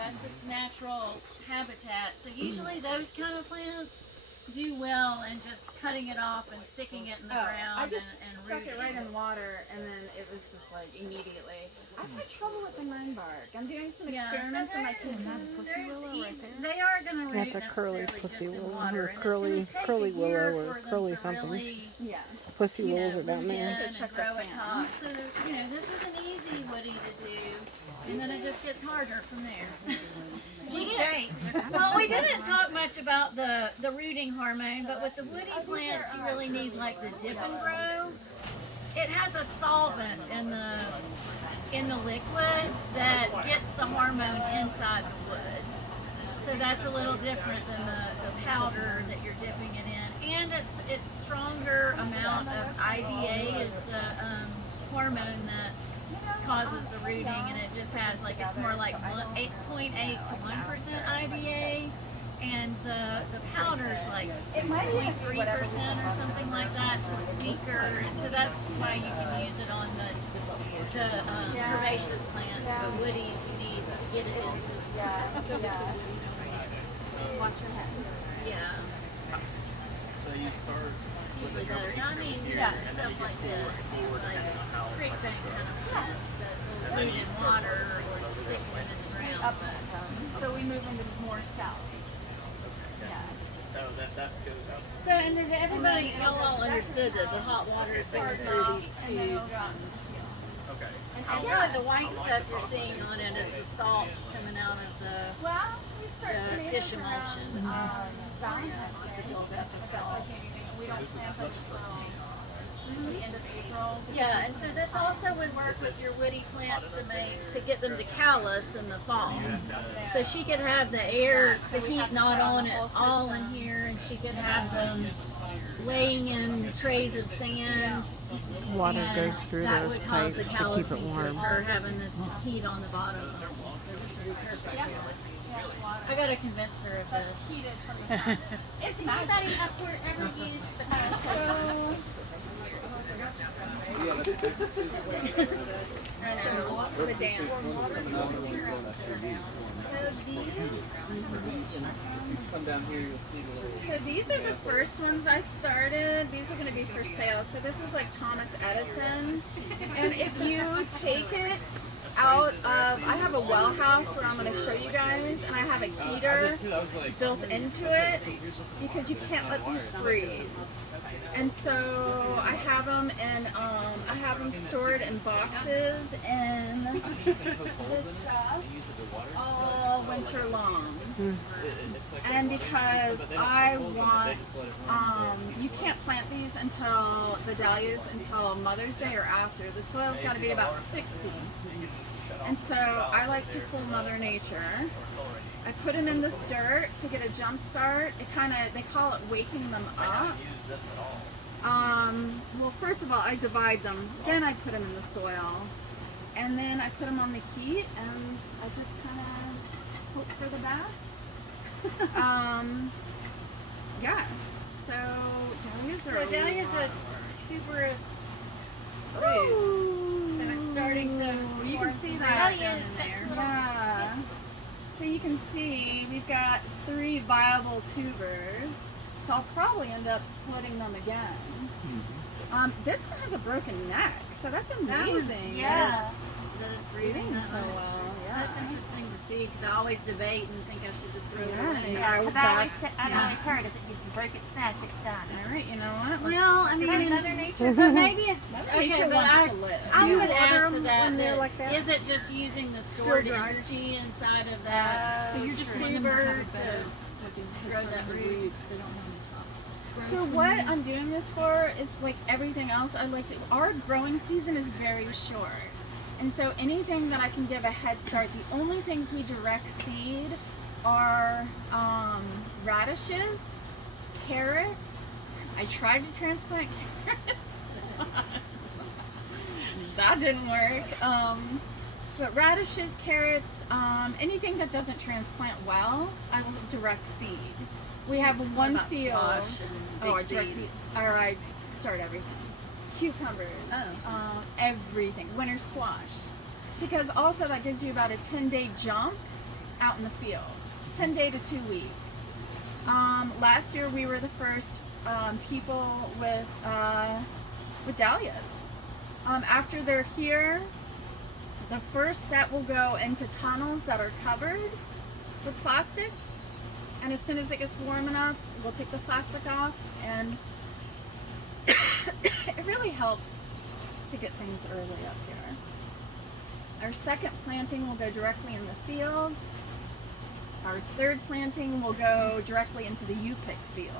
That's its natural habitat. So usually those kind of plants do well in just cutting it off and sticking it in the ground I just and stuck rooting it right in water, and then it was just like immediately. I've had trouble with the mine bark. I'm doing some experiments in my kitchen. That's pussy willow right there. They are going to root That's a curly necessarily pussy just in willow, water, or and it's curly- gonna take curly a year willow or for them curly to something. really, Yeah. Pussy you willows know, are down root there. in and Check the grow a fan. top. So, you know, this is an easy woody to do, and then it just gets harder from there. Well, we didn't talk much about the rooting hormone, but with the woody plants, you really need like the dip and grow. It has a solvent in the liquid that gets the hormone inside the wood. So that's a little different than the powder that you're dipping it in. And it's stronger amount of IVA is the hormone that causes the rooting, and it just has like, it's more like 8.8 to 1% IVA, and the powder's like 0.3% or something like that, so it's weaker, and so that's why you can use it on the herbaceous plants, but woodies you need to get it into. Watch your head. Yeah. So you start It's usually better. I mean, stuff like this, these like creek bank kind of plants that will root in water or just stick one in the ground. So we move into more south. so that goes up. So, and then everybody, y'all all understood that the hot water is going through these tubes. Okay. And yeah, the white stuff you're seeing on it is the salts coming out of the Well, we start the fish emulsion. Valentine's Day to build up the salt. We don't plant them until the end of April. Yeah, and so this also would work with your woody plants to get them to callus in the fall. So she could have the air, the heat not on it all in here, and she could have them laying in trays of sand. Water and goes through that those would cause pipes the to keep it callusing warm. Or having this heat on the bottom. So this would be perfect. I gotta convince her of this. Heated from the sun. If anybody up here ever used the parasol, I know, the dam. Come down here, you'll see the little. So these are the first ones I started. These are going to be for sale. So this is like Thomas Edison. And if you take it out of, I have a well house where I'm going to show you guys, and I have a heater built into it because you can't let these freeze. And so I have them in, I have them stored in boxes and this stuff all winter long. And because I want, you can't plant these until the dahlias until Mother's Day or after. The soil's got to be about 60. And so I like to fool Mother Nature. I put them in this dirt to get a jump start. It kind of, they call it waking them up. Well, first of all, I divide them. Then I put them in the soil. And then I put them on the heat, and I just kind of hope for the best. Yeah. So dahlias are. So dahlia's a tuberous fruit. So it's starting to. You can see that that. in there. Yeah. So you can see we've got 3 viable tubers. So I'll probably end up splitting them again. This one has a broken neck, so that's amazing. Yes. That it's Reading reading so well. Yeah. That's interesting to see because I always debate and think I should just throw it away. Yeah, because I've always heard if you break its neck, it's done. All right, you know what? Well, I mean, Mother Nature. but maybe it's Mother okay. Nature But wants to live. I You would order add to them that. when they're like that? Is it just using the stored dry. energy inside of that? So you're just tuber to grow that root. So what I'm doing this for is like everything else. I like to. Our growing season is very short, and so anything that I can give a head start. The only things we direct seed are radishes, carrots. I tried to transplant carrots. That didn't work. But radishes, carrots, anything that doesn't transplant well, I will direct seed. We have one about field. squash and I big direct seed. seeds? Or I start everything. Cucumbers, everything. Winter squash. Because also that gives you about a 10-day jump out in the field, 10 day to 2 week. Last year we were the first people with dahlias. After they're here, the first set will go into tunnels that are covered with plastic, and as soon as it gets warm enough, we'll take the plastic off, and it really helps to get things early up here. Our second planting will go directly in the fields. Our third planting will go directly into the U-pick field.